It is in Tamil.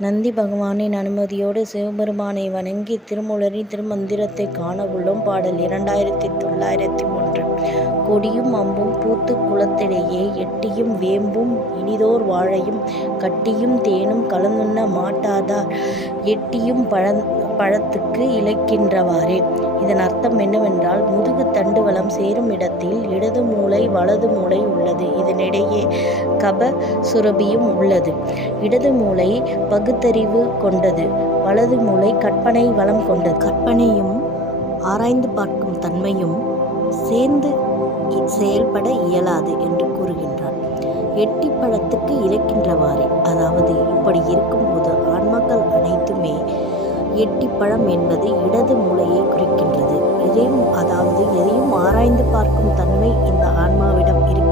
நந்தி பகவானின் அனுமதியோடு சிவபெருமானை வணங்கி திருமூலரின் திருமந்திரத்தை காண உள்ளோம். பாடல் 2901. கொடியும் அம்பும் பூத்து குளத்திடையே எட்டியும் வேம்பும் இனிதோர் வாழையும் கட்டியும் தேனும் கலந்துண்ண மாட்டாதார் எட்டியும் பழத்துக்கு இழைக்கின்றவாறே. இதன் அர்த்தம் என்னவென்றால், முதுகு தண்டு வலம் சேரும் இடத்தில் இடது மூளை வலது மூளை உள்ளது. இதனிடையே கப சுரபியும் உள்ளது. இடது மூளை பகுத்தறிவு கொண்டது, வலது மூளை கற்பனை வளம் கொண்டது. கற்பனையும் ஆராய்ந்து பார்க்கும் தன்மையும் சேர்ந்து செயல்பட இயலாது என்று கூறுகின்றார். எட்டி பழத்துக்கு இழைக்கின்றவாறே. அதாவது, இப்படி இருக்கும்போது ஆன்மாக்கள் அனைத்துமே எட்டிப்பழம் என்பது இடது மூளையை குறிக்கின்றது. எதையும் ஆராய்ந்து பார்க்கும் தன்மை இந்த ஆன்மாவிடம்